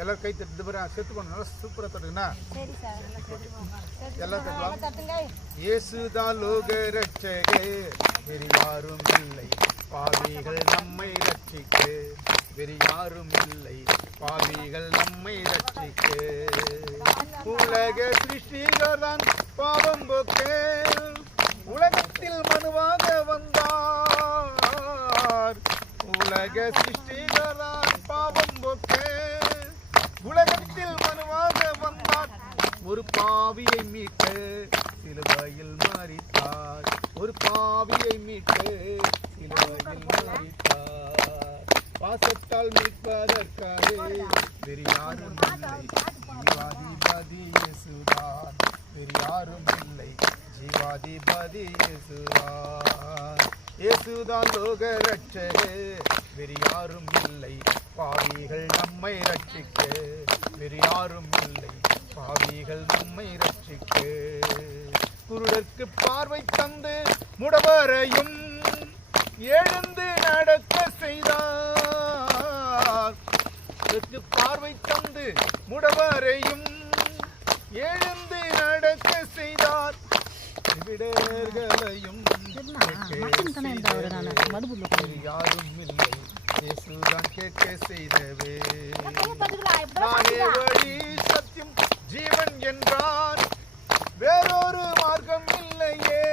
எல்லாரும் கை தட்டு பேர் செத்து பண்ண நல்லா சூப்பராக தட்டுங்கண்ணா. எல்லாம் தட்டலாம். இயேசுதான் லோக ரட்சகே, வேறு யாரும் இல்லை பாவிகள் நம்மை ரட்சிக்க, வேறு யாரும் இல்லை பாவிகள் நம்மை ரட்சிக்க. உலக சிருஷ்டிகர்தான் பாவம் போக்க உலகத்தில் மனுவாக வந்தார். உலக சிருஷ்டிகர்தான் பாவம் போக்க உலகத்தில் மனுவாக வந்தார். ஒரு பாவியை மீட்க சிலுவையில் மரித்தார். ஒரு பாவியை மீட்க சிலுவையில் மரித்தார். பாசத்தால் மீட்பதற்காக வேறு யாரும் இல்லை ஜீவாதிபதி இயேசுதான். வேறு யாரும் இல்லை ஜீவாதிபதி இயேசுதான். இயேசுதான் லோக ரட்சகே, வேறு யாரும் இல்லை பாவிகள் நம்மை ரட்சிக்க, வேறு யாரும் இல்லை பாவிகள் நம்மை ரட்சிக்க. குருடருக்கு பார்வை தந்து முடவரையும் எழுந்து நடக்க செய்தார். பார்வை தந்து முடவரையும் எழுந்து நடக்க செய்தார். விடர்களையும் யாரும் இல்லை இயேசுதான் கேட்க செய்தவே. நானே வழி சத்தியம் ஜீவன் என்றான், வேறொரு மார்க்கம் இல்லையே.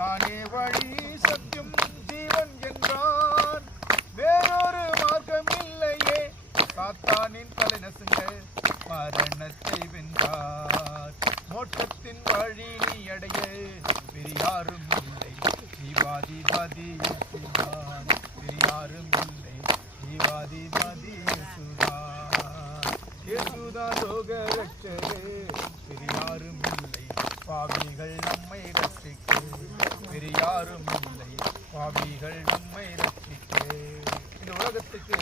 நானே வழி சத்தியம் ஜீவன் என்றான், வேறொரு மார்க்கம் இல்லையே. சாத்தானின் தலை நசுங்க மரணத்தை வென்றார். மோட்சத்தின் வழி நீ அடைய வேறு யாரும் இல்லை ஜீவாதிபதி இயேசுதான். வேறு யாரும் இல்லை ஜீவாதிபதி இயேசுதான். இயேசுதான் லோக ரட்சகே, வேறு யாரும் இல்லை பாவிகள் நம்மை ரட்சிக்க, வேறு யாரும் இல்லை பாவிகள் நம்மை ரட்சிக்க. இந்த உலகத்துக்கு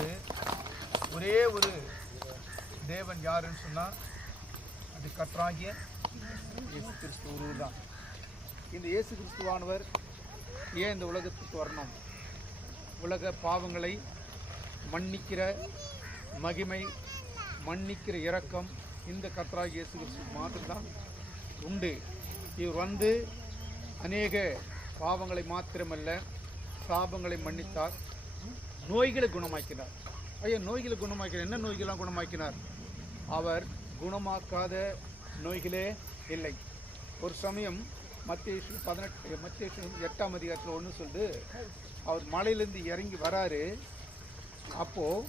ஒரே ஒரு தேவன் யாருன்னு சொன்னால் அது கர்த்தராகிய இயேசு கிறிஸ்து தான். இந்த இயேசு கிறிஸ்துவானவர் ஏன் இந்த உலகத்துக்கு வரணும்? உலக பாவங்களை மன்னிக்கிற மகிமை, மன்னிக்கிற இரக்கம் இந்த கர்த்தராகிய இயேசு கிறிஸ்து மாத்திரம்தான் உண்டு. இவர் வந்து அநேக பாவங்களை மாத்திரமல்ல சாபங்களை மன்னித்தார், நோய்களை குணமாக்கினார். ஐயா, நோய்களை குணமாக்கினார். என்ன நோய்களாம் குணமாக்கினார்? அவர் குணமாக்காத நோய்களே இல்லை. ஒரு சமயம் மத்திய 8ஆம் அதிகாரத்தில் ஒன்று சொல்லிட்டு அவர் மலையிலேருந்து இறங்கி வராரு. அப்போது